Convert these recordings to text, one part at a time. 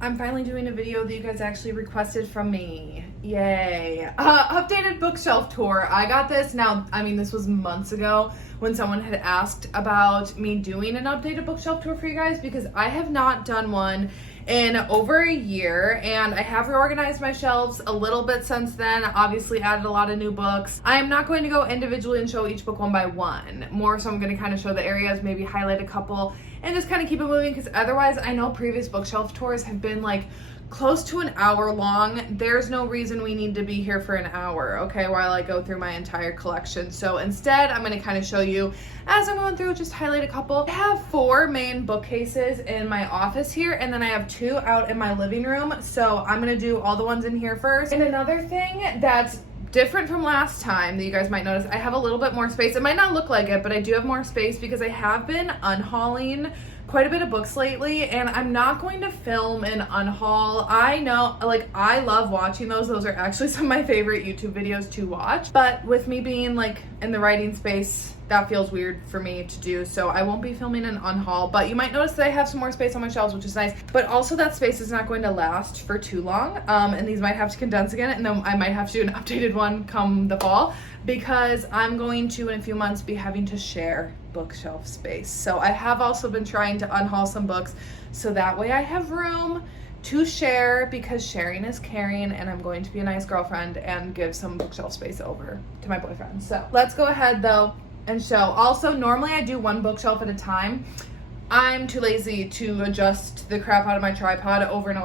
I'm finally doing a video that you guys actually requested from me. Yay. Updated bookshelf tour. I got this now, I mean, this was months ago when someone had asked about me doing an updated bookshelf tour for you guys because I have not done one in over a year, and I have reorganized my shelves a little bit since then, obviously added a lot of new books. I am not going to go individually and show each book one by one. More so I'm going to kind of show the areas, maybe highlight a couple, and just kind of keep it moving because otherwise I know previous bookshelf tours have been like close to an hour long. There's no reason we need to be here for an hour, okay, while I go through my entire collection. So instead, I'm going to kind of show you as I'm going through, just highlight a couple. I have 4 main bookcases in my office here, and then I have 2 out in my living room. So I'm going to do all the ones in here first. And another thing that's different from last time that you guys might notice, I have a little bit more space. It might not look like it, but I do have more space because I have been unhauling quite a bit of books lately, and I'm not going to film an unhaul. I know, like, I love watching those. Those are actually some of my favorite YouTube videos to watch, but with me being like in the writing space, that feels weird for me to do, so I won't be filming an unhaul. But you might notice that I have some more space on my shelves, which is nice, but also that space is not going to last for too long, and these might have to condense again, and then I might have to do an updated one come the fall because I'm going to, in a few months, be having to share bookshelf space. So I have also been trying to unhaul some books so that way I have room to share, because sharing is caring, and I'm going to be a nice girlfriend and give some bookshelf space over to my boyfriend. So let's go ahead though and show. Also, normally I do 1 bookshelf at a time. I'm too lazy to adjust the crap out of my tripod over and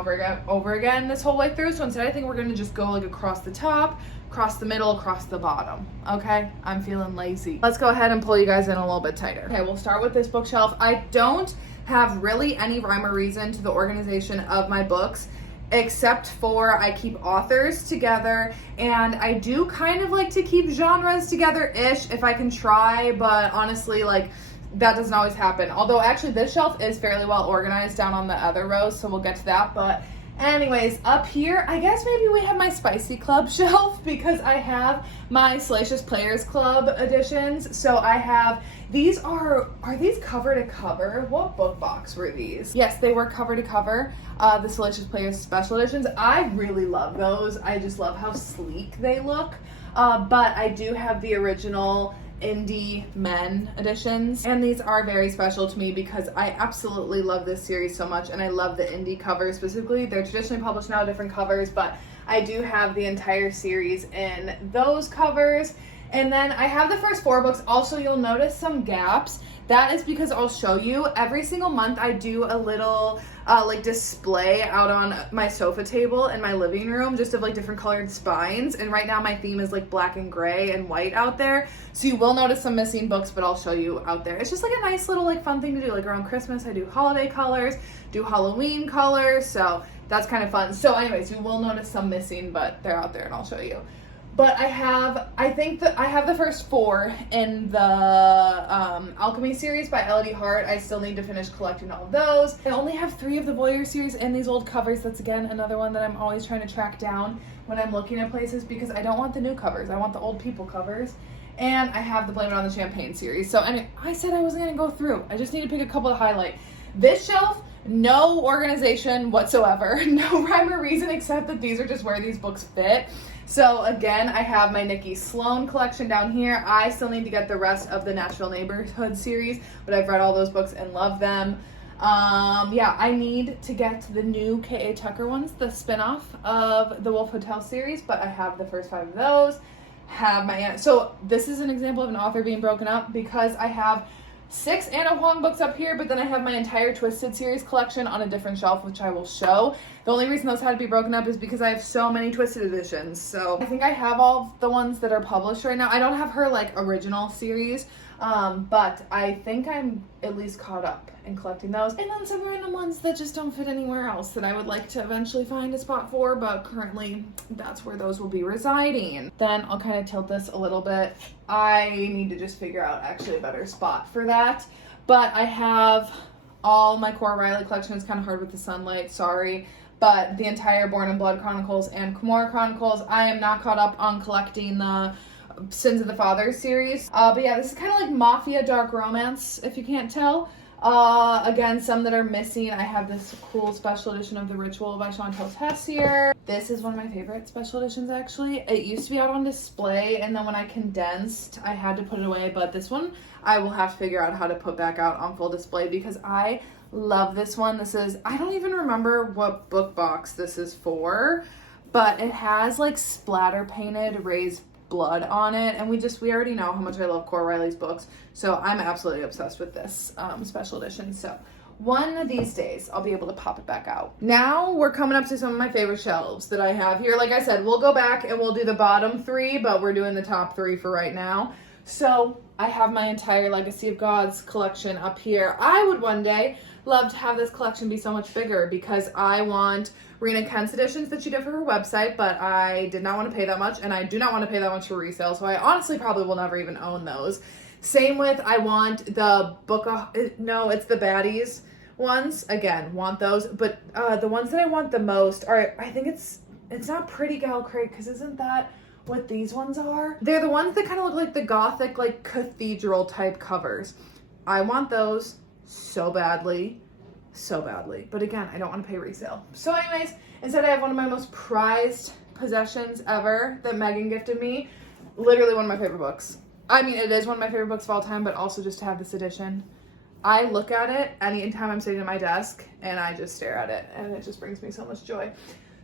over again this whole way through. So instead I think we're gonna just go like across the top, across the middle, across the bottom. Okay, I'm feeling lazy. Let's go ahead and pull you guys in a little bit tighter. Okay, we'll start with this bookshelf. I don't have really any rhyme or reason to the organization of my books, except for I keep authors together, and I do kind of like to keep genres together-ish if I can try, but honestly, like, that doesn't always happen. Although actually this shelf is fairly well organized down on the other rows, so we'll get to that. But anyways, up here, I guess maybe we have my Spicy Club shelf because I have my Salacious Players Club editions. So I have, these are these cover to cover? What book box were these? Yes, they were cover to cover, the Salacious Players special editions. I really love those. I just love how sleek they look. But I do have the original indie men editions, and these are very special to me because I absolutely love this series so much, and I love the indie covers specifically. They're traditionally published now, different covers, but I do have the entire series in those covers. And then I have the first 4 books. Also, you'll notice some gaps. That is because I'll show you every single month I do a little like display out on my sofa table in my living room, just of like different colored spines. And right now my theme is like black and gray and white out there. So you will notice some missing books, but I'll show you out there. It's just like a nice little like fun thing to do. Like around Christmas, I do holiday colors, do Halloween colors. So that's kind of fun. So anyways, you will notice some missing, but they're out there and I'll show you. But I think that I have the first 4 in the Alchemy series by Elodie Hart. I still need to finish collecting all of those. I only have 3 of the Voyeur series in these old covers. That's again another one that I'm always trying to track down when I'm looking at places because I don't want the new covers. I want the old people covers. And I have the Blame It on the Champagne series. So anyway, I said I wasn't going to go through. I just need to pick a couple to highlight. This shelf, no organization whatsoever. No rhyme or reason except that these are just where these books fit. So again, I have my Nikki Sloan collection down here. I still need to get the rest of the Nashville Neighborhood series, but I've read all those books and love them. Yeah, I need to get the new K.A. Tucker ones, the spinoff of the Wolf Hotel series, but I have the first 5 of those. So this is an example of an author being broken up because I have 6 Anna Huang books up here, but then I have my entire Twisted series collection on a different shelf, which I will show. The only reason those had to be broken up is because I have so many Twisted editions. So I think I have all the ones that are published right now. I don't have her like original series, but I think I'm at least caught up in collecting those. And then some random ones that just don't fit anywhere else that I would like to eventually find a spot for, but currently that's where those will be residing. Then I'll kind of tilt this a little bit. I need to just figure out actually a better spot for that. But I have all my Cora Riley collection. It's kind of hard with the sunlight, sorry. But the entire Born in Blood Chronicles and Kimura Chronicles. I am not caught up on collecting the Sins of the Father series. But yeah, this is kind of like Mafia dark romance, if you can't tell. Again, some that are missing. I have this cool special edition of The Ritual by Chantal Tessier. This is one of my favorite special editions, actually. It used to be out on display, and then when I condensed, I had to put it away. But this one, I will have to figure out how to put back out on full display because I love this one. This is, I don't even remember what book box this is for, but it has like splatter painted raised blood on it, and we already know how much I love Cora Riley's books, so I'm absolutely obsessed with this special edition. So one of these days I'll be able to pop it back out. Now we're coming up to some of my favorite shelves that I have here. Like I said, we'll go back and we'll do the bottom three, but we're doing the top three for right now. So I have my entire Legacy of Gods collection up here. I would one day love to have this collection be so much bigger because I want Rena Kent's editions that she did for her website, but I did not want to pay that much, and I do not want to pay that much for resale, so I honestly probably will never even own those. Same with, I want the it's the Baddies ones. Again, want those, but the ones that I want the most are, I think it's not Pretty Gal Craig, because isn't that what these ones are? They're the ones that kind of look like the gothic, like cathedral type covers. I want those so badly. But again, I don't want to pay resale. So anyways, instead I have one of my most prized possessions ever that Megan gifted me. Literally one of my favorite books. I mean, it is one of my favorite books of all time, but also just to have this edition. I look at it anytime I'm sitting at my desk and I just stare at it, and it just brings me so much joy.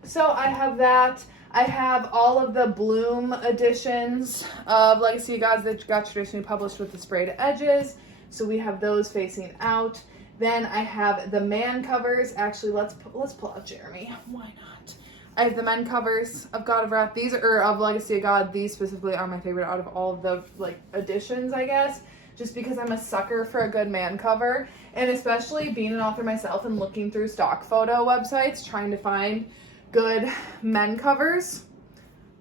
So I have that. I have all of the Bloom editions of Legacy of Gods that got traditionally published with the sprayed edges. So we have those facing out. Then I have the man covers. Actually, let's pull out Jeremy. Why not? I have the men covers of God of Wrath. These are of Legacy of God. These specifically are my favorite out of all of the editions, I guess. Just because I'm a sucker for a good man cover, and especially being an author myself and looking through stock photo websites trying to find good men covers.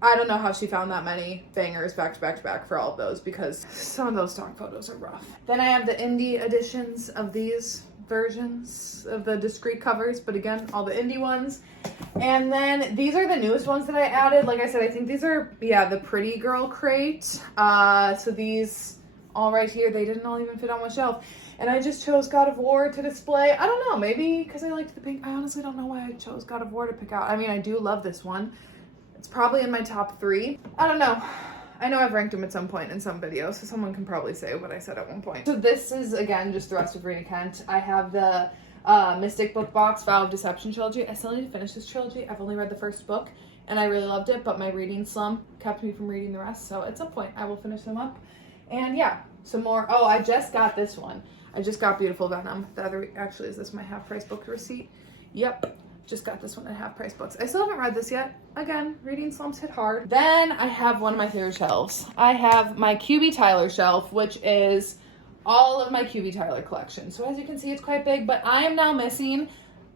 I don't know how she found that many bangers back to back to back for all of those, because some of those stock photos are rough. Then I have the indie editions of these versions of the discreet covers, but again, all the indie ones. And then these are the newest ones that I added. Like I said, I think these are, the Pretty Girl crate. So these all right here, they didn't all even fit on my shelf. And I just chose God of War to display. I don't know, maybe because I liked the pink. I honestly don't know why I chose God of War to pick out. I mean, I do love this one. It's probably in my top 3. I don't know. I know I've ranked them at some point in some videos, so someone can probably say what I said at one point. So this is, again, just the rest of Rena Kent. I have the Mystic Book Box Vow of Deception trilogy. I still need to finish this trilogy. I've only read the first book, and I really loved it, but my reading slump kept me from reading the rest, so at some point I will finish them up. And yeah, some more. Oh, I just got this one. I just got Beautiful Venom. The other, actually, is this my half-price book receipt? Yep. Just got this one at half-price books. I still haven't read this yet. Again, reading slumps hit hard. Then I have one of my favorite shelves. I have my QB Tyler shelf, which is all of my QB Tyler collection. So as you can see, it's quite big, but I am now missing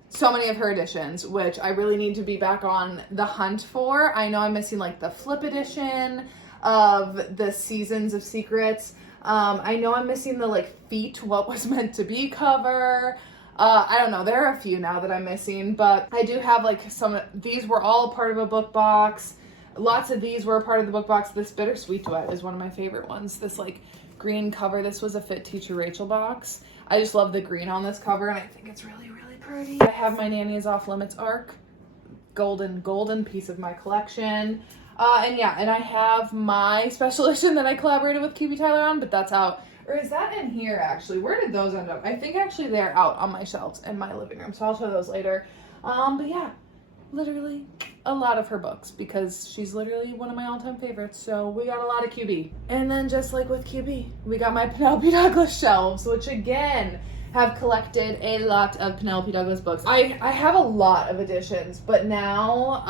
so many of her editions, which I really need to be back on the hunt for. I know I'm missing like the flip edition of the Seasons of Secrets. I know I'm missing the Feet What Was Meant to Be cover. I don't know, there are a few now that I'm missing, but I do have some, these were all part of a book box. Lots of these were a part of the book box. This Bittersweet Duet is one of my favorite ones. This green cover, this was a Fit Teacher Rachel box. I just love the green on this cover, and I think it's really, really pretty. I have my Nanny is Off Limits arc, golden piece of my collection. And I have my special edition that I collaborated with QB Tyler on, but that's out. Or is that in here, actually? Where did those end up? I think actually they're out on my shelves in my living room, so I'll show those later. But yeah, literally a lot of her books, because she's literally one of my all-time favorites, so we got a lot of QB. And then just like with QB, we got my Penelope Douglas shelves, which again have collected a lot of Penelope Douglas books. I have a lot of editions, but now,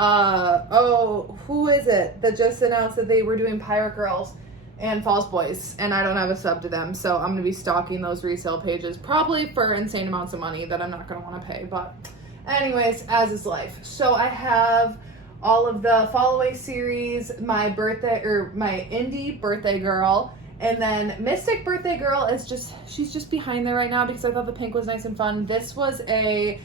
who is it that just announced that they were doing Pirate Girls and False Boys, and I don't have a sub to them, so I'm gonna be stalking those resale pages, probably for insane amounts of money that I'm not gonna want to pay, but anyways, as is life. So I have all of the Fall Away series, my indie birthday girl, and then Mystic Birthday Girl is she's just behind there right now because I thought the pink was nice and fun. This was a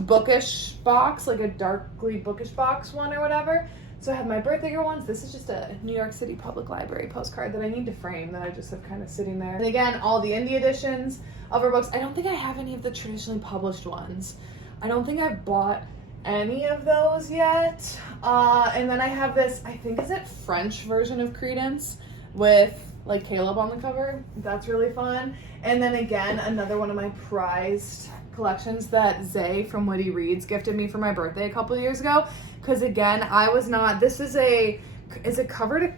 bookish box, like a darkly bookish box one or whatever. So I have my birthday girl ones. This is just a New York City Public Library postcard that I need to frame that I just have kind of sitting there. And again, all the indie editions of her books. I don't think I have any of the traditionally published ones. I don't think I've bought any of those yet. And then I have this, I think, is it French version of Credence with like Caleb on the cover. That's really fun. And then again, another one of my prized collections that Zay from Witty Reads gifted me for my birthday a couple of years ago. Because again, I was not, this is it cover to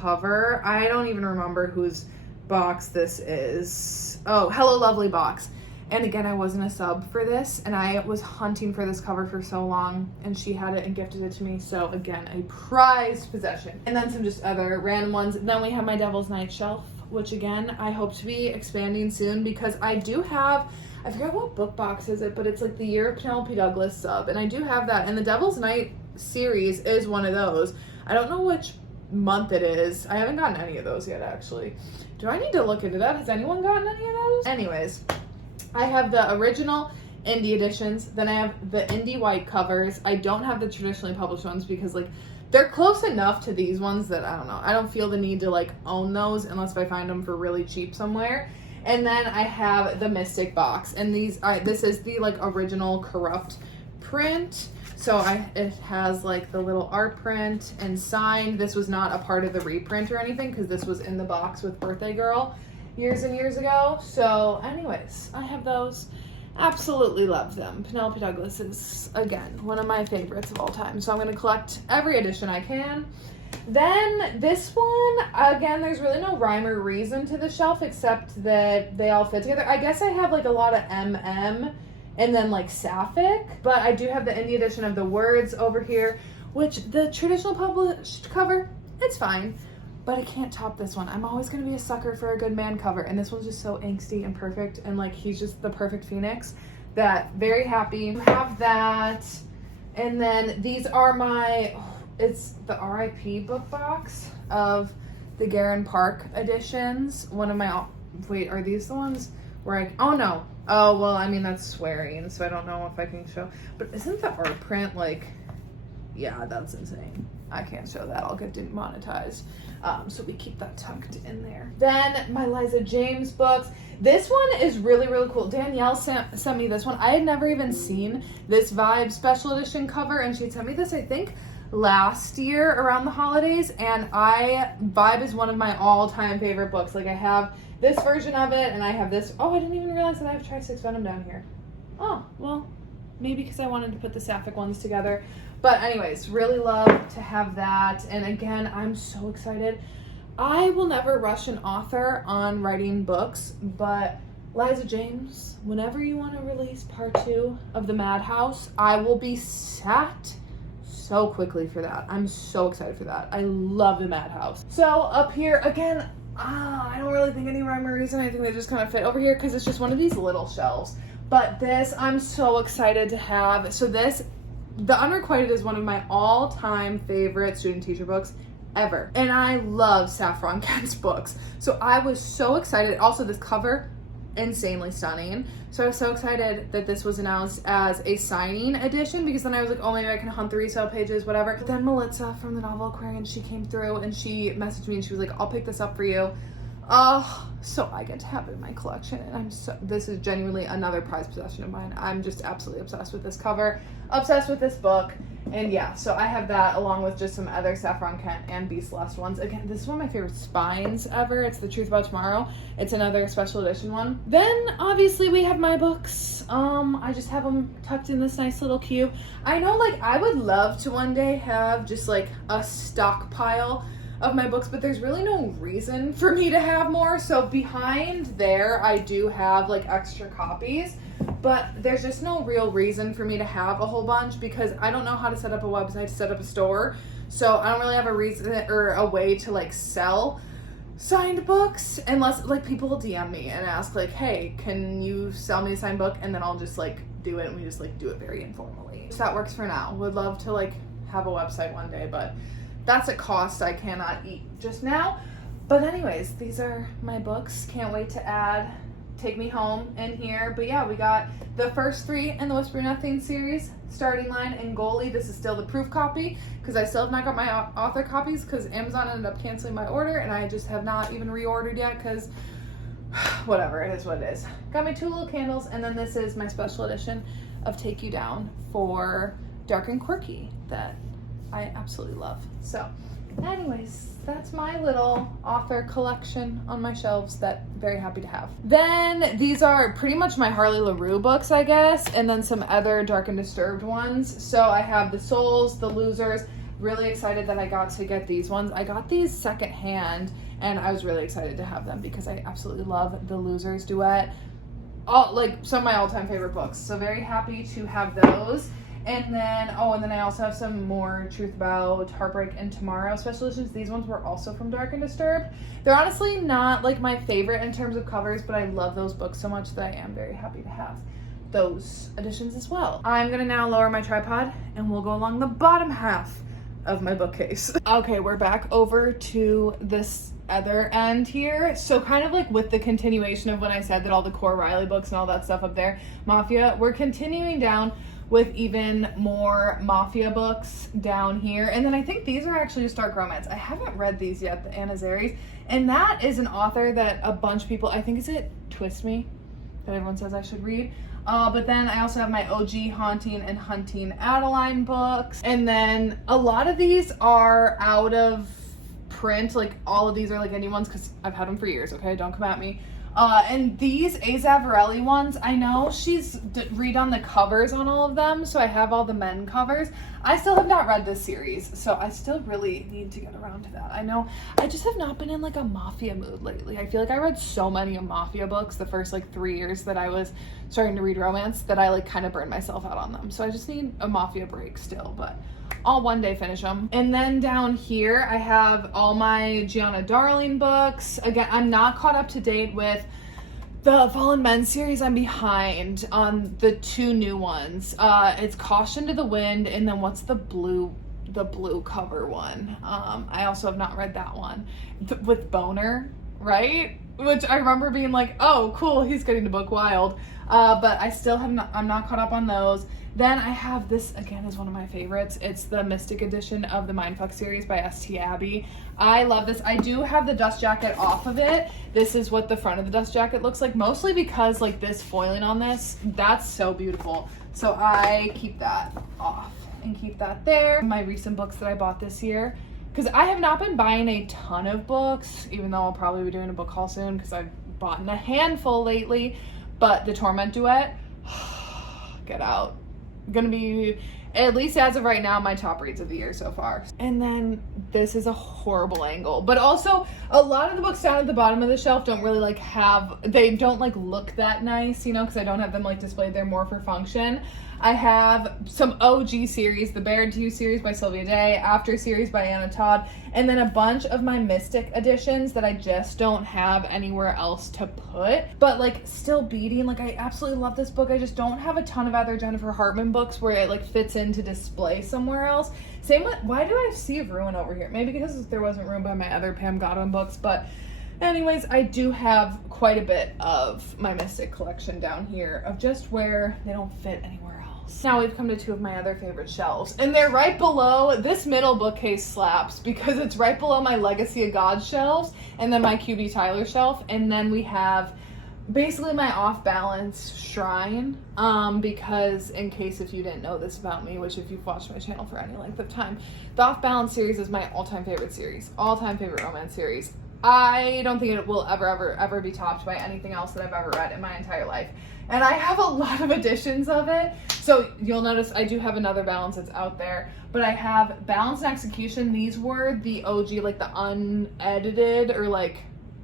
cover? I don't even remember whose box this is. Oh, Hello Lovely box. And again, I wasn't a sub for this, and I was hunting for this cover for so long, and she had it and gifted it to me. So again, a prized possession. And then some just other random ones. And then we have my Devil's Night shelf, which again, I hope to be expanding soon, because I do have, I forgot what book box is it, but it's like the Year of Penelope Douglas sub, and I do have that. And the Devil's Night series is one of those. I don't know which month it is. I haven't gotten any of those yet, actually. Do I need to look into that? Has anyone gotten any of those? Anyways, I have the original indie editions. Then I have the indie white covers. I don't have the traditionally published ones because like they're close enough to these ones that I don't know. I don't feel the need to like own those unless I find them for really cheap somewhere. And then I have the Mystic box, and this is the like original corrupt print. So it has like the little art print and signed. This was not a part of the reprint or anything because this was in the box with Birthday Girl years and years ago. So anyways, I have those. Absolutely love them. Penelope Douglas is, again, one of my favorites of all time. So I'm going to collect every edition I can. Then this one, again, there's really no rhyme or reason to the shelf except that they all fit together. I guess I have like a lot of MM and then like Sapphic, but I do have the indie edition of The Words over here, which the traditional published cover, it's fine, but I can't top this one. I'm always going to be a sucker for a good man cover, and this one's just so angsty and perfect, and like he's just the perfect phoenix. That, very happy to have that. And then these are it's the RIP book box of the Garen Park editions. One of my, wait, are these the ones where oh no. Oh, well, I mean, that's swearing, so I don't know if I can show. But isn't the art print, like, yeah, that's insane. I can't show that. I'll get demonetized. So we keep that tucked in there. Then my Liza James books. This one is really, really cool. Danielle sent me this one. I had never even seen this Vibe special edition cover, and she sent me this, I think, last year around the holidays, and Vibe is one of my all-time favorite books. Like, I have this version of it, and I have this. Oh, I didn't even realize that I have Tri-Six Venom down here. Oh, well, maybe because I wanted to put the Sapphic ones together. But anyways, really love to have that. And again, I'm so excited. I will never rush an author on writing books, but Liza James, whenever you want to release part 2 of The Madhouse, I will be sat so quickly for that. I'm so excited for that. I love The Madhouse. So up here, again, I don't really think any rhyme or reason. I think they just kind of fit over here because it's just one of these little shelves. But this, I'm so excited to have. So this, The Unrequited is one of my all-time favorite student teacher books ever. And I love Saffron Kent's books. So I was so excited. Also, this cover, insanely stunning. So I was so excited that this was announced as a signing edition, because then I was like, oh, maybe I can hunt the resale pages, whatever. But then Melissa from the Novel Aquarian, she came through and she messaged me and she was like, I'll pick this up for you. Oh, so I get to have it in my collection, and this is genuinely another prized possession of mine. I'm just absolutely obsessed with this cover, obsessed with this book, and yeah, so I have that along with just some other Saffron Kent and Be Celeste ones. Again, this is one of my favorite spines ever. It's The Truth About Tomorrow. It's another special edition one. Then obviously we have my books. I just have them tucked in this nice little cube. I know, like, I would love to one day have just like a stockpile of my books, but there's really no reason for me to have more. So behind there, I do have like extra copies, but there's just no real reason for me to have a whole bunch because I don't know how to set up a website, to set up a store. So I don't really have a reason or a way to like sell signed books unless like people will DM me and ask like, hey, can you sell me a signed book? And then I'll just like do it, and we just like do it very informally. So that works for now. Would love to like have a website one day, but that's a cost I cannot eat just now. But anyways, these are my books. Can't wait to add take me home in here. But yeah, we got the first 3 in the Whisper Nothing series, Starting Line and Goalie. This is still the proof copy because I still have not got my author copies because Amazon ended up canceling my order and I just have not even reordered yet because whatever, it is what it is. Got me 2 little candles, and then this is my special edition of Take You Down for Dark and Quirky that I absolutely love. So anyways, that's my little author collection on my shelves that I'm very happy to have. Then these are pretty much my Harley LaRue books, I guess, and then some other Dark and Disturbed ones. So I have The Souls, The Losers. Really excited that I got to get these ones. I got these secondhand and I was really excited to have them because I absolutely love The Losers duet. Like some of my all-time favorite books. So very happy to have those. And then I also have some more Truth About Heartbreak and Tomorrow special editions. These ones were also from Dark and Disturbed. They're honestly not like my favorite in terms of covers, but I love those books so much that I am very happy to have those editions as well. I'm gonna now lower my tripod and we'll go along the bottom half of my bookcase. Okay, we're back over to this other end here. So kind of like with the continuation of when I said that all the core Riley books and all that stuff up there, Mafia, we're continuing down with even more Mafia books down here. And then I think these are actually just dark romance. I haven't read these yet, the Anna Zaries. And that is an author that a bunch of people, I think is it Twist Me, that everyone says I should read. But then I also have my OG Haunting and Hunting Adeline books. And then a lot of these are out of print. Like all of these are like indie ones because I've had them for years, okay? Don't come at me. And these A. Zavarelli ones, I know she's redone the covers on all of them, so I have all the men covers. I still have not read this series, so I still really need to get around to that. I know I just have not been in like a Mafia mood lately. I feel like I read so many Mafia books the first like 3 years that I was starting to read romance that I like kind of burned myself out on them. So I just need a Mafia break still, but I'll one day finish them. And then down here, I have all my Gianna Darling books. Again, I'm not caught up to date with the Fallen Men series. I'm behind on the 2 new ones. It's Caution to the Wind, and then what's the blue cover one? I also have not read that one. With Boner, right? Which I remember being like, oh, cool, he's getting the book wild. But I still have not, I'm not caught up on those. Then I have this, again, is one of my favorites. It's the Mystic edition of the Mindfuck series by S.T. Abbey. I love this. I do have the dust jacket off of it. This is what the front of the dust jacket looks like, mostly because like this foiling on this, that's so beautiful. So I keep that off and keep that there. My recent books that I bought this year, because I have not been buying a ton of books, even though I'll probably be doing a book haul soon because I've bought a handful lately. But the Torment duet, get out. Gonna be, at least as of right now, my top reads of the year so far. And then this is a horrible angle, but also a lot of the books down at the bottom of the shelf don't really like they don't like look that nice, you know, because I don't have them like displayed there, more for function. I have some OG series, the Bared to You series by Sylvia Day, After series by Anna Todd, and then a bunch of my Mystic editions that I just don't have anywhere else to put. But like Still Beating, like I absolutely love this book. I just don't have a ton of other Jennifer Hartman books where it like fits into display somewhere else. Same with, why do I see Ruin over here? Maybe because there wasn't room by my other Pam Godwin books, but anyways, I do have quite a bit of my Mystic collection down here of just where they don't fit anywhere else. Now we've come to 2 of my other favorite shelves, and they're right below, this middle bookcase slaps because it's right below my Legacy of God shelves and then my QB Tyler shelf, and then we have basically my Offbalance shrine, because in case if you didn't know this about me, which if you've watched my channel for any length of time, the Offbalance series is my all-time favorite series, all-time favorite romance series. I don't think it will ever be topped by anything else that I've ever read in my entire life. And I have a lot of editions of it. So you'll notice I do have another Balance that's out there. But I have Balance and Execution. These were the OG, like the unedited or like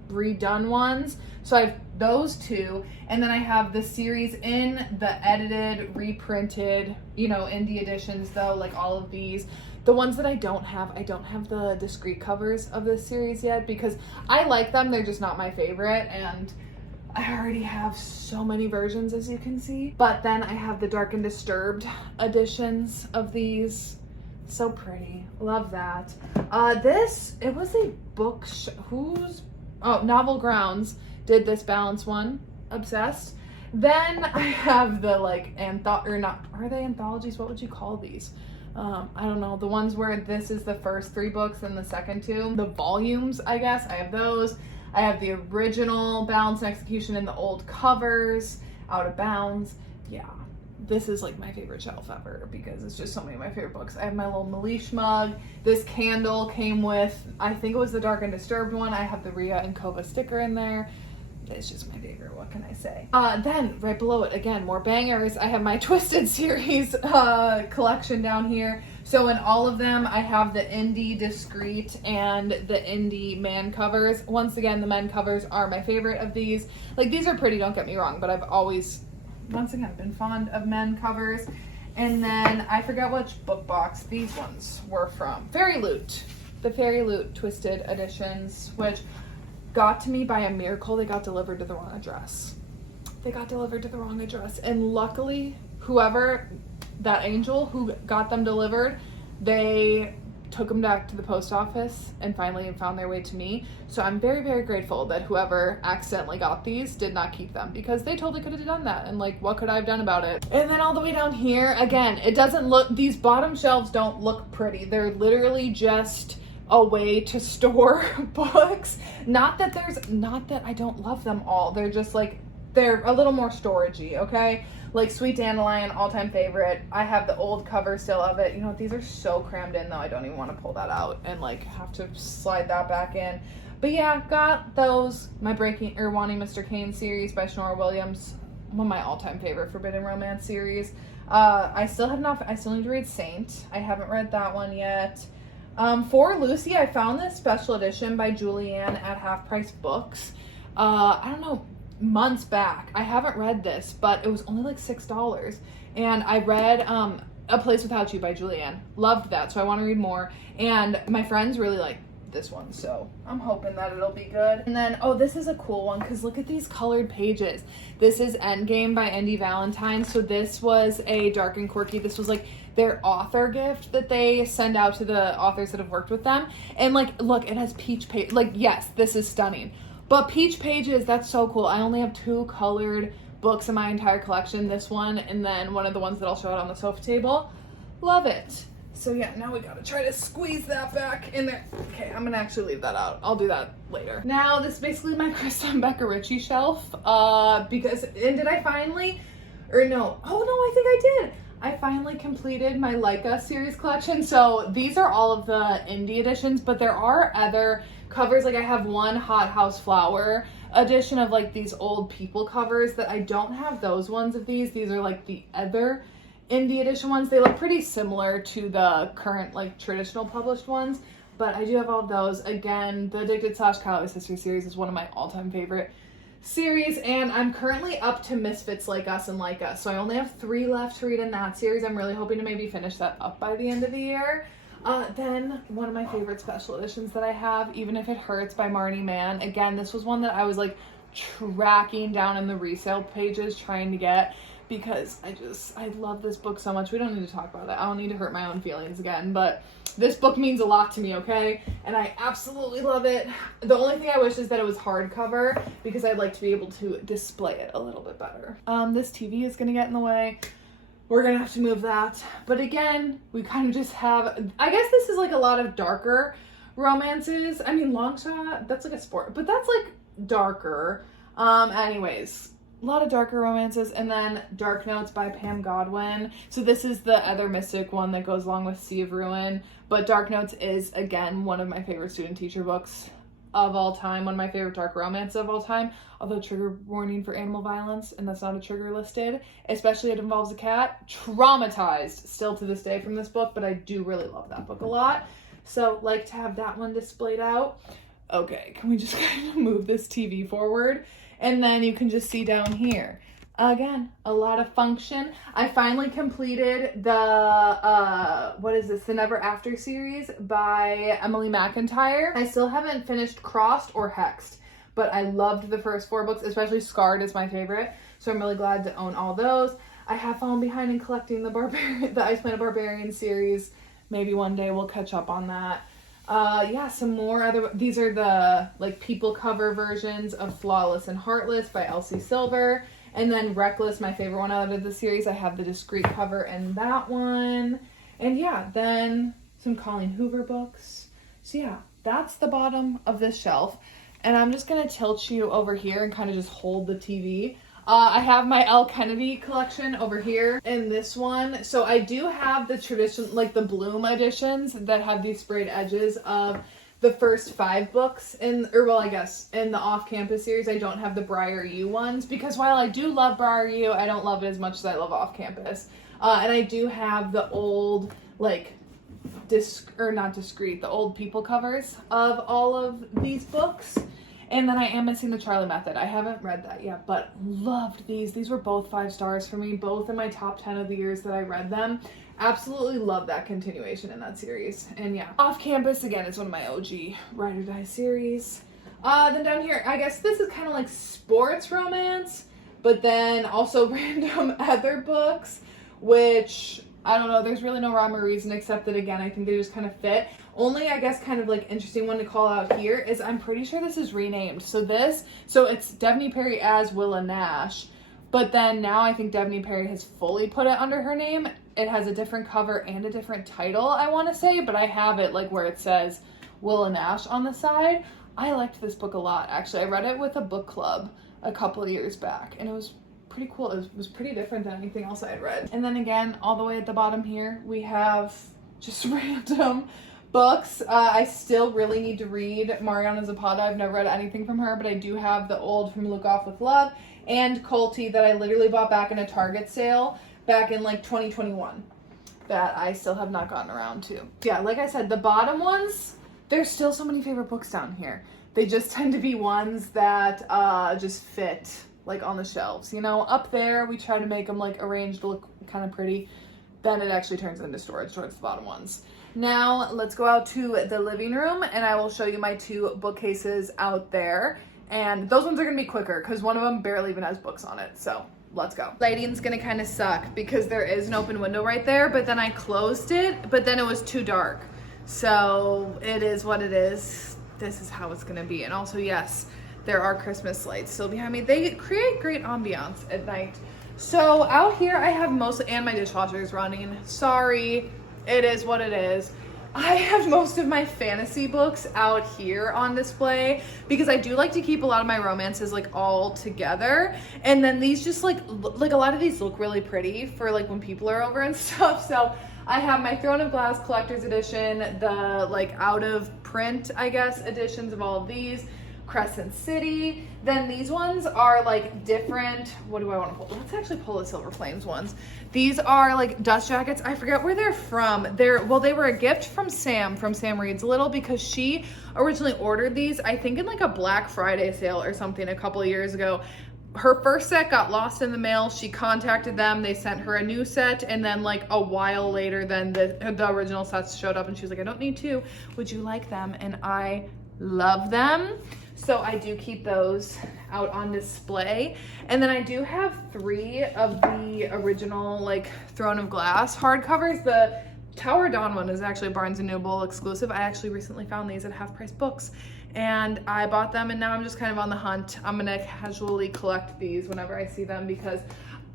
redone ones. So I have those 2. And then I have the series in the edited, reprinted, you know, indie editions though, like all of these. The ones that I don't have the discrete covers of this series yet because I like them, they're just not my favorite, and I already have so many versions as you can see. But then I have the Dark and Disturbed editions of these. So pretty, love that. It was a book, Novel Grounds did this Balance one. obsessed. Then I have the like are they anthologies? What would you call these? I don't know. The ones where this is the first 3 books and the second 2. The volumes, I guess. I have those. I have the original Balance and Execution in the old covers. Out of Bounds. Yeah. This is like my favorite shelf ever because it's just so many of my favorite books. I have my little Malish mug. This candle came with, I think it was the Dark and Disturbed one. I have the Rhea and Kova sticker in there. It's just my favorite, what can I say? Then, right below it, again, more bangers. I have my Twisted series collection down here. So in all of them, I have the indie discreet and the indie man covers. Once again, the men covers are my favorite of these. Like, these are pretty, don't get me wrong, but I've always, once again, been fond of men covers. And then, I forgot which book box these ones were from. Fairy Loot. The Fairy Loot Twisted editions, which got to me by a miracle. They got delivered to the wrong address. And luckily, whoever, that angel who got them delivered, they took them back to the post office and finally found their way to me. So I'm very, very grateful that whoever accidentally got these did not keep them, because they totally could have done that. And like, what could I have done about it? And then all the way down here, again, it doesn't look, these bottom shelves don't look pretty. They're literally just a way to store books. Not that I don't love them all. They're just like, they're a little more storagey, okay? Like Sweet Dandelion, all-time favorite. I have the old cover still of it. You know, these are so crammed in though, I don't even want to pull that out and like have to slide that back in. But yeah, got those. My Wanting Mr. Kane series by Shonora Williams. One of my all-time favorite forbidden romance series. I still need to read Saint. I haven't read that one yet. For Lucy, I found this special edition by Julianne at Half Price Books. I don't know, months back. I haven't read this, but it was only like $6. And I read A Place Without You by Julianne. Loved that, so I want to read more. And my friends really like this one, so I'm hoping that it'll be good. And then, oh, this is a cool one, because look at these colored pages. This is Endgame by Indy Valentine. So this was a Dark and Quirky. This was like their author gift that they send out to the authors that have worked with them. And like, look, it has peach page. Like, yes, this is stunning. But peach pages, that's so cool. I only have 2 colored books in my entire collection. This one, and then one of the ones that I'll show out on the sofa table. Love it. So yeah, now we gotta try to squeeze that back in there. Okay, I'm gonna actually leave that out. I'll do that later. Now, this is basically my Krista and Becca Richie shelf. Did I finally, or no, oh no, I think I did. I finally completed my Leica series collection. So these are all of the indie editions, but there are other covers. Like I have one Hot House Flower edition of like these old people covers that I don't have those ones of these. These are like the other indie edition ones. They look pretty similar to the current like traditional published ones, but I do have all of those. Again, the Addicted / Calloway Sisters series is one of my all-time favorite series, and I'm currently up to Misfits Like Us and Like Us, so I only have 3 left to read in that series. I'm really hoping to maybe finish that up by the end of the year. Then one of my favorite special editions that I have, Even If It Hurts by Marnie Mann. Again, this was one that I was like tracking down in the resale pages trying to get, because I love this book so much. We don't need to talk about it. I don't need to hurt my own feelings again, but this book means a lot to me, okay? And I absolutely love it. The only thing I wish is that it was hardcover, because I'd like to be able to display it a little bit better. This TV is gonna get in the way. We're gonna have to move that. But again, we kind of just have, I guess this is like a lot of darker romances. I mean, Longshot, that's like a sport, but that's like darker. Anyways, a lot of darker romances. And then Dark Notes by Pam Godwin. So this is the other mystic one that goes along with Sea of Ruin. But Dark Notes is, again, one of my favorite student teacher books of all time. One of my favorite dark romances of all time. Although trigger warning for animal violence, and that's not a trigger listed. Especially it involves a cat. Traumatized still to this day from this book, but I do really love that book a lot. So like to have that one displayed out. Okay, can we just kind of move this TV forward? And then you can just see down here, again, a lot of function. I finally completed the, the Never After series by Emily McIntyre. I still haven't finished Crossed or Hexed, but I loved the first 4 books, especially Scarred is my favorite. So I'm really glad to own all those. I have fallen behind in collecting the Ice Planet Barbarian series. Maybe one day we'll catch up on that. Yeah, some more other, these are the like people cover versions of Flawless and Heartless by Elsie Silver. And then Reckless, my favorite one out of the series. I have the discreet cover and that one. And yeah, then some Colleen Hoover books. So yeah, that's the bottom of this shelf. And I'm just going to tilt you over here and kind of just hold the TV. I have my Elle Kennedy collection over here in this one. So I do have the tradition, like the Bloom editions that have these sprayed edges of the first 5 books in the off-campus series. I don't have the Briar U ones because while I do love Briar U, I don't love it as much as I love off-campus. And I do have the old, like, the old people covers of all of these books. And then I am missing the Charlie Method. I haven't read that yet, but loved these. These were both 5 stars for me, both in my top 10 of the years that I read them. Absolutely love that continuation in that series. And yeah, Off Campus, again, is one of my OG Ride or Die series. Then down here, I guess this is kind of like sports romance, but then also random other books, which, I don't know, there's really no rhyme or reason except that, again, I think they just kind of fit. Only, I guess, kind of like interesting one to call out here is I'm pretty sure this is renamed. So it's Devney Perry as Willa Nash, but then now I think Devney Perry has fully put it under her name. It has a different cover and a different title, I want to say, but I have it like where it says Willa Nash on the side. I liked this book a lot, actually. I read it with a book club a couple of years back, and it was pretty cool. It was pretty different than anything else I had read. And then again, all the way at the bottom here, we have just random books. I still really need to read Mariana Zapata. I've never read anything from her, but I do have the old From Look Off With Love and Colty that I literally bought back in a Target sale back in like 2021 that I still have not gotten around to. Yeah, like I said, the bottom ones, there's still so many favorite books down here. They just tend to be ones that just fit like on the shelves. You know, up there we try to make them like arranged to look kind of pretty. Then it actually turns into storage towards the bottom ones. Now let's go out to the living room and I will show you my 2 bookcases out there. And those ones are gonna be quicker because one of them barely even has books on it. So let's go. Lighting's gonna kind of suck because there is an open window right there, but then I closed it, but then it was too dark. So it is what it is. This is how it's gonna be. And also, yes, there are Christmas lights still behind me. They create great ambiance at night. So out here I have mostly, and my dishwasher is running. Sorry, it is what it is. I have most of my fantasy books out here on display because I do like to keep a lot of my romances like all together. And then these just like a lot of these look really pretty for like when people are over and stuff. So I have my Throne of Glass Collector's Edition, the like out of print, I guess, editions of all of these. Crescent City. Then these ones are like different. What do I want to pull? Let's actually pull the Silver Flames ones. These are like dust jackets. I forget where they're from. They were a gift from Sam Reads Little because she originally ordered these, I think in like a Black Friday sale or something a couple of years ago. Her first set got lost in the mail. She contacted them. They sent her a new set. And then like a while later, then the original sets showed up and she was like, I don't need 2. Would you like them? And I love them. So I do keep those out on display. And then I do have 3 of the original like Throne of Glass hardcovers. The Tower Dawn one is actually a Barnes & Noble exclusive. I actually recently found these at Half Price Books and I bought them and now I'm just kind of on the hunt. I'm gonna casually collect these whenever I see them because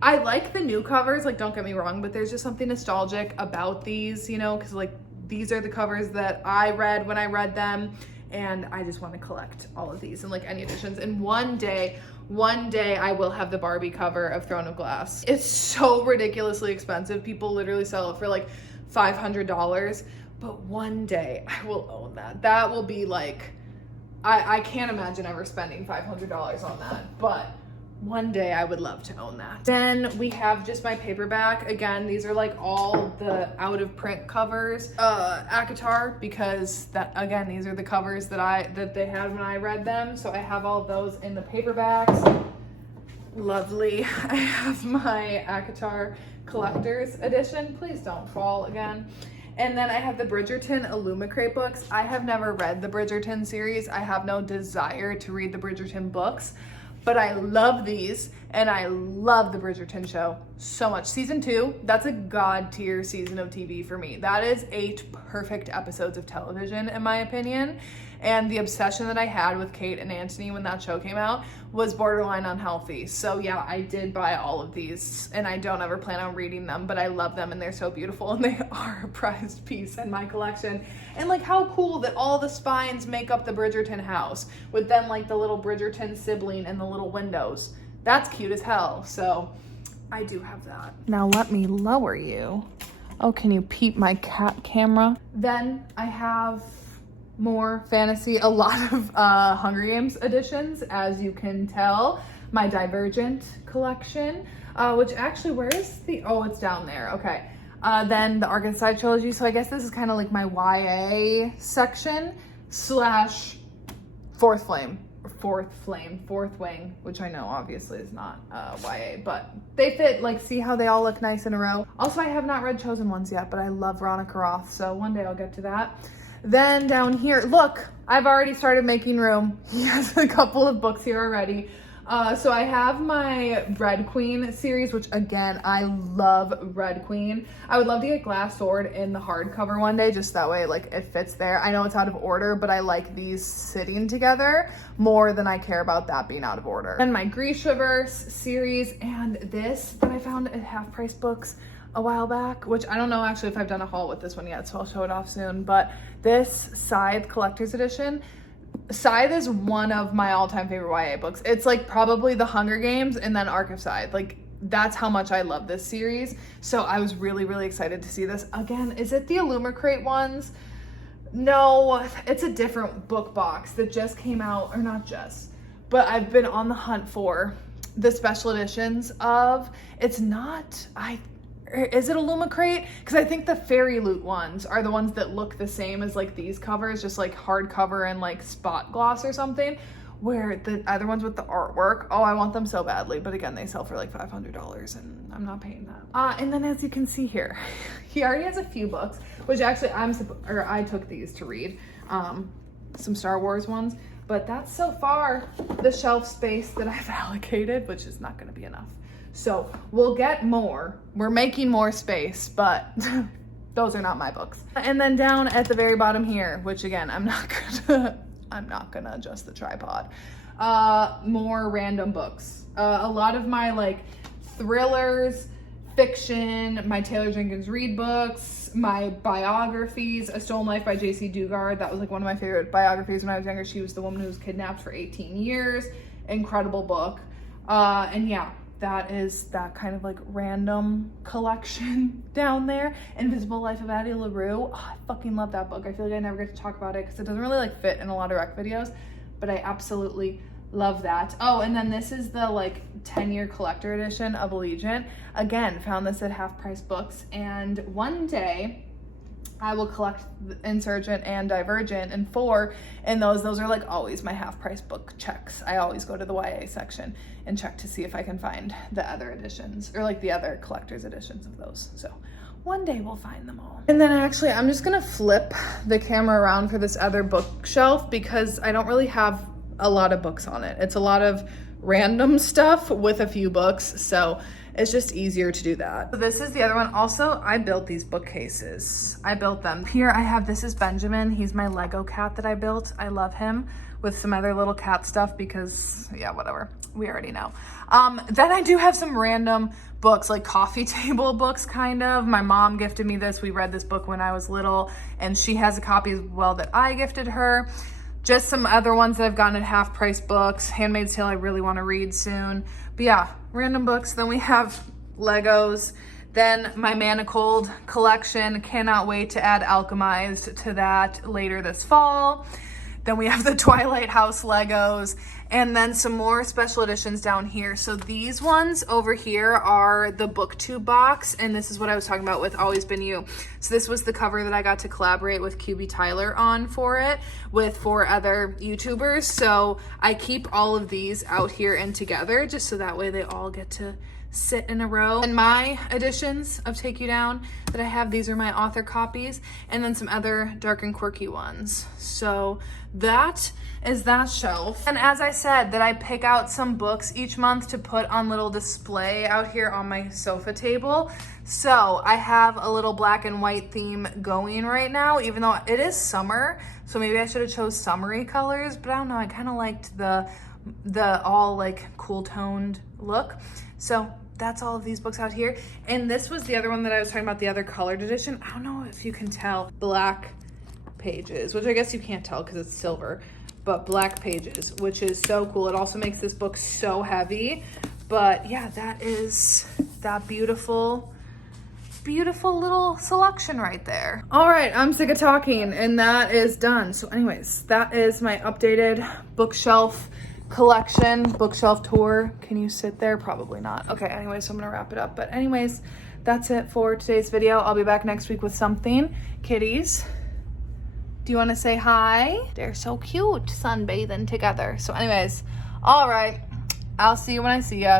I like the new covers, like don't get me wrong, but there's just something nostalgic about these, you know, because like these are the covers that I read when I read them. And I just want to collect all of these and like any editions. And one day I will have the Barbie cover of Throne of Glass. It's so ridiculously expensive. People literally sell it for like $500. But one day I will own that. That will be like, I can't imagine ever spending $500 on that. But one day I would love to own that. Then we have just my paperback. Again, these are like all the out of print covers. ACOTAR, because that, again, these are the covers that they had when I read them. So I have all of those in the paperbacks. Lovely. I have my ACOTAR Collector's Edition. Please don't fall again. And then I have the Bridgerton Illumicrate books. I have never read the Bridgerton series. I have no desire to read the Bridgerton books. But I love these. And I love the Bridgerton show so much. Season 2, that's a god tier season of TV for me. That is 8 perfect episodes of television, in my opinion. And the obsession that I had with Kate and Anthony when that show came out was borderline unhealthy. So yeah, I did buy all of these, and I don't ever plan on reading them, but I love them and they're so beautiful, and they are a prized piece in my collection. And like, how cool that all the spines make up the Bridgerton house, with then like the little Bridgerton sibling and the little windows. That's cute as hell. So I do have that. Now let me lower you. Oh, can you peep my cat camera? Then I have more fantasy, a lot of Hunger Games editions, as you can tell. My Divergent collection, which actually, where is the, oh, it's down there, okay. Then the Arkansas trilogy, so I guess this is kind of like my YA section slash fourth wing, which I know obviously is not YA, but they fit, like, see how they all look nice in a row. Also, I have not read Chosen Ones yet, but I love Veronica Roth, so one day I'll get to that. Then down here, look, I've already started making room. He has a couple of books here already. So I have my Red Queen series, which again, I love Red Queen. I would love to get Glass Sword in the hardcover one day, just that way, like, it fits there. I know it's out of order, but I like these sitting together more than I care about that being out of order. And my Grishaverse series, and this that I found at Half Price Books a while back, which I don't know actually if I've done a haul with this one yet, so I'll show it off soon. But this Scythe Collector's Edition, Scythe is one of my all-time favorite YA books. It's like probably The Hunger Games and then Arc of Scythe. Like, that's how much I love this series. So I was really, really excited to see this. Again, is it the Illumicrate ones? No, it's a different book box that just came out, or not just, but I've been on the hunt for the special editions of, it's not, is it Illumicrate? Because I think the Fairy Loot ones are the ones that look the same as like these covers, just like hardcover and like spot gloss or something, where the other ones with the artwork, oh, I want them so badly, but again, they sell for like $500 and I'm not paying that. And then as you can see here, he already has a few books, which actually I took these to read, some Star Wars ones, but that's so far the shelf space that I've allocated, which is not gonna be enough. So we'll get more. We're making more space, but those are not my books. And then down at the very bottom here, which again, I'm not gonna adjust the tripod. More random books. A lot of my like thrillers, fiction, my Taylor Jenkins Reid books, my biographies. A Stolen Life by J.C. Dugard. That was like one of my favorite biographies when I was younger. She was the woman who was kidnapped for 18 years. Incredible book. And yeah, that is that kind of like random collection down there. Invisible Life of Addie LaRue. Oh, I fucking love that book. I feel like I never get to talk about it because it doesn't really like fit in a lot of rec videos, but I absolutely love that. Oh, and then this is the like 10-year collector edition of Allegiant. Again, found this at Half Price Books, and one day I will collect Insurgent and Divergent and 4, and those are like always my Half Price book checks. I always go to the YA section and check to see if I can find the other editions, or like the other collector's editions of those. So one day we'll find them all. And then actually I'm just gonna flip the camera around for this other bookshelf because I don't really have a lot of books on it. It's a lot of random stuff with a few books, so it's just easier to do that. So this is the other one. Also, I built these bookcases. I built them. Here I have, this is Benjamin. He's my Lego cat that I built. I love him, with some other little cat stuff because, yeah, whatever. We already know. Then I do have some random books, like coffee table books, kind of. My mom gifted me this. We read this book when I was little, and she has a copy as well that I gifted her. Just some other ones that I've gotten at Half Price Books. Handmaid's Tale I really want to read soon. But yeah, random books. Then we have Legos. Then my Manacled collection. Cannot wait to add Alchemized to that later this fall. Then we have the Twilight House Legos, and then some more special editions down here. So these ones over here are the BookTube box, and this is what I was talking about with Always Been You. So this was the cover that I got to collaborate with QB Tyler on for it, with 4 other YouTubers. So I keep all of these out here and together, just so that way they all get to sit in a row. And my editions of Take You Down that I have, these are my author copies, and then some other dark and quirky ones. So that is that shelf. And as I said, that I pick out some books each month to put on little display out here on my sofa table. So I have a little black and white theme going right now, even though it is summer. So maybe I should have chose summery colors, but I don't know. I kind of liked the all like cool toned look. So that's all of these books out here. And this was the other one that I was talking about, the other colored edition. I don't know if you can tell, black pages, which I guess you can't tell because it's silver, but black pages, which is so cool. It also makes this book so heavy. But yeah, that is that beautiful little selection right there. All right, I'm sick of talking, and that is done. So anyways, that is my updated bookshelf collection, bookshelf tour. Can you sit there? Probably not. Okay, anyways, so I'm gonna wrap it up. But anyways, that's it for today's video. I'll be back next week with something. Kitties, do you want to say hi? They're so cute, sunbathing together. So anyways, all right, I'll see you when I see ya.